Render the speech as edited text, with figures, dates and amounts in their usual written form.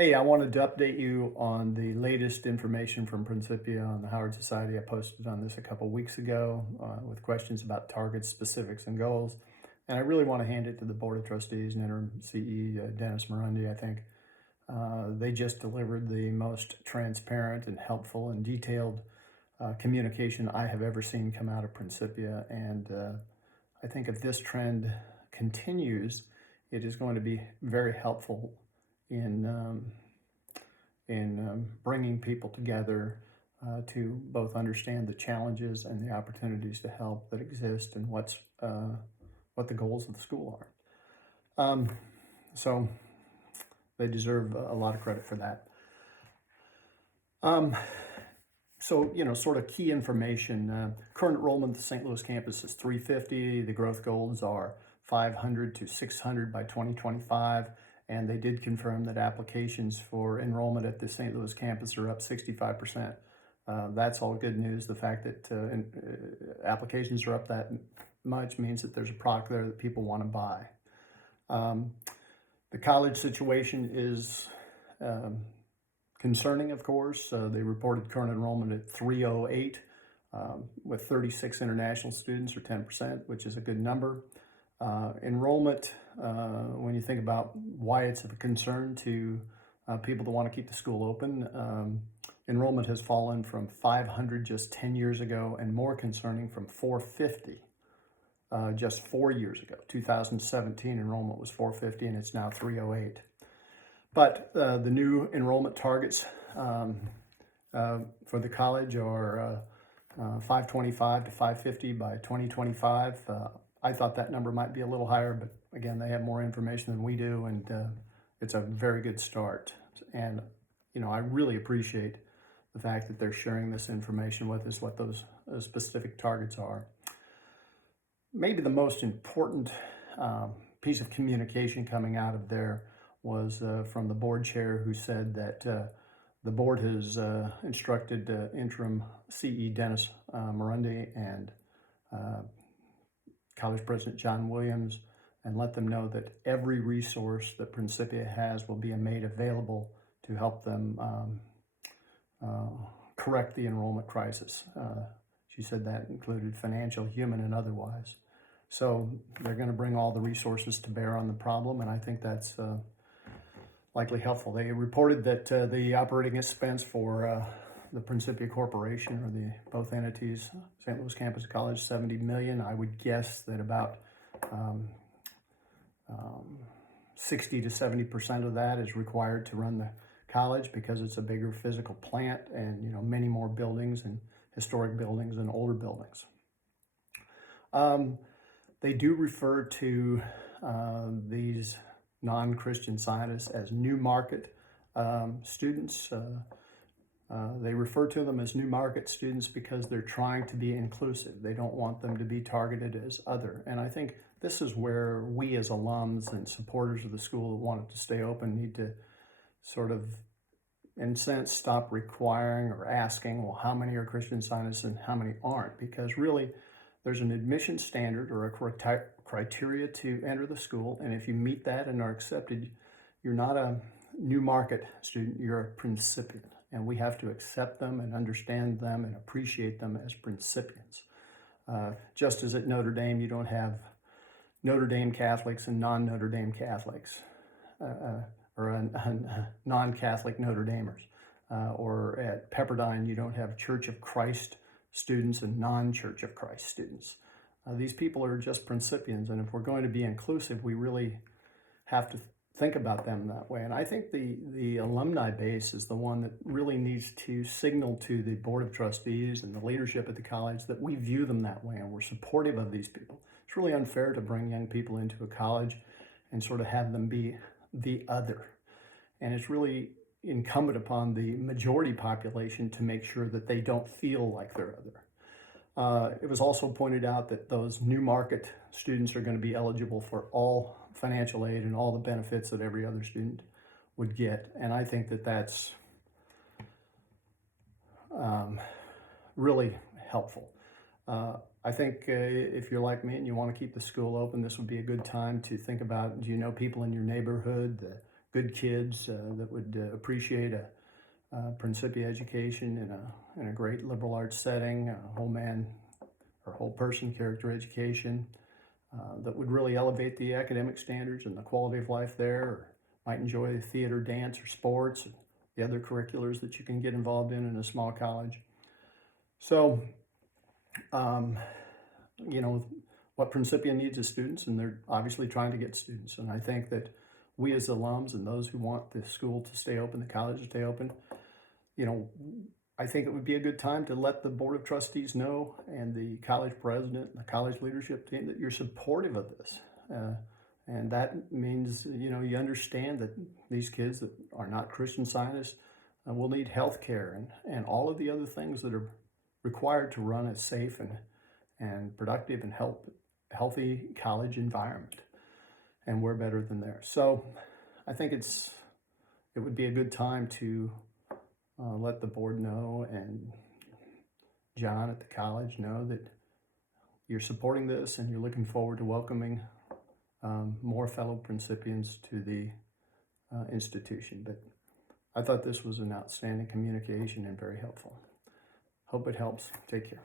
Hey, I wanted to update you on the latest information from Principia on the Howard Society. I posted on this a couple weeks ago with questions about targets, specifics, and goals. And I really want to hand it to the Board of Trustees and Interim CE Dennis Morundi. I think they just delivered the most transparent and helpful and detailed communication I have ever seen come out of Principia. And I think if this trend continues, it is going to be very helpful in bringing people together to both understand the challenges and the opportunities to help that exist and what the goals of the school are. So they deserve a lot of credit for that. So, sort of key information. Current enrollment at the St. Louis campus is 350. The growth goals are 500 to 600 by 2025. And they did confirm that applications for enrollment at the St. Louis campus are up 65%. That's all good news. The fact that applications are up that much means that there's a product there that people want to buy. The college situation is concerning, of course. They reported current enrollment at 308 with 36 international students, or 10%, which is a good number. Enrollment, when you think about why it's of a concern to people that want to keep the school open, enrollment has fallen from 500 just 10 years ago, and more concerning, from 450 just 4 years ago. 2017 enrollment was 450, and it's now 308. But the new enrollment targets for the college are 525 to 550 by 2025. I thought that number might be a little higher, but again, they have more information than we do, and it's a very good start. And, I really appreciate the fact that they're sharing this information with us, what those specific targets are. Maybe the most important piece of communication coming out of there was from the board chair, who said that the board has instructed interim CE Dennis Morundi and College President John Williams, and let them know that every resource that Principia has will be made available to help them correct the enrollment crisis. She said that included financial, human, and otherwise. So they're going to bring all the resources to bear on the problem, and I think that's likely helpful. They reported that the operating expense for the Principia Corporation, or the both entities, St. Louis Campus College, $70 million. I would guess that about 60 to 70% of that is required to run the college, because it's a bigger physical plant and many more buildings, and historic buildings and older buildings. They do refer to these non-Christian Zionists as new market students. They refer to them as new market students because they're trying to be inclusive. They don't want them to be targeted as other. And I think this is where we as alums and supporters of the school that want it to stay open need to sort of, in a sense, stop requiring or asking, well, how many are Christian Zionists and how many aren't? Because really, there's an admission standard or a criteria to enter the school, and if you meet that and are accepted, you're not a new market student, you're a Principian. And we have to accept them and understand them and appreciate them as Principians. Just as at Notre Dame, you don't have Notre Dame Catholics and non-Notre Dame Catholics, or non-Catholic Notre Damers. Or at Pepperdine, you don't have Church of Christ students and non-Church of Christ students. These people are just Principians, and if we're going to be inclusive, we really have to think about them that way. And I think the alumni base is the one that really needs to signal to the Board of Trustees and the leadership at the college that we view them that way and we're supportive of these people. It's really unfair to bring young people into a college and sort of have them be the other. And it's really incumbent upon the majority population to make sure that they don't feel like they're other. It was also pointed out that those new market students are going to be eligible for all financial aid and all the benefits that every other student would get. And I think that that's really helpful. I think if you're like me and you want to keep the school open, this would be a good time to think about, do you know people in your neighborhood, the good kids that would appreciate a Principia education in a great liberal arts setting, a whole man or whole person character education that would really elevate the academic standards and the quality of life there, or might enjoy theater, dance, or sports, and the other curriculars that you can get involved in a small college. So, you know, what Principia needs is students, and they're obviously trying to get students. And I think that we as alums and those who want the school to stay open, the college to stay open, you know, I think it would be a good time to let the Board of Trustees know and the college president and the college leadership team that you're supportive of this. And that means, you know, you understand that these kids that are not Christian Scientists will need health care and all of the other things that are required to run a safe and productive and healthy college environment. And we're better than there. So I think it would be a good time to let the board know and John at the college know that you're supporting this and you're looking forward to welcoming more fellow Principians to the institution. But I thought this was an outstanding communication and very helpful. Hope it helps. Take care.